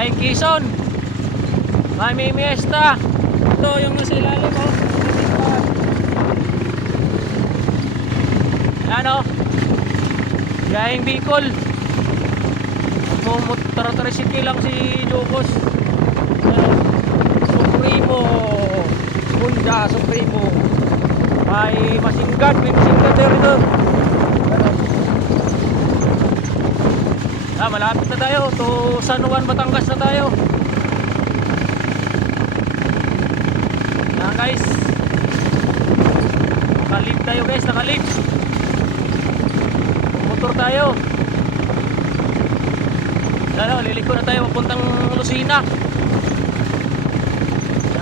Biyaheng Quezon. May Miesta. Ito yung nasa ilalim oh. Yan oh. Biyaheng Bicol. Motor-tricycle lang si Jokos. Supremo. Honda Supremo. May masinggan there ito. Malapit na tayo to San Juan, Batangas na tayo. Yan guys, nakalip tayo guys, nakalip. Motor tayo. Yan, liliko na tayo papuntang Lucena.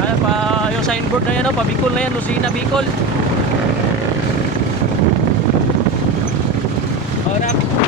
Yan, yung signboard na yan, pa Bicol na yan, Lucena, Bicol. Alright.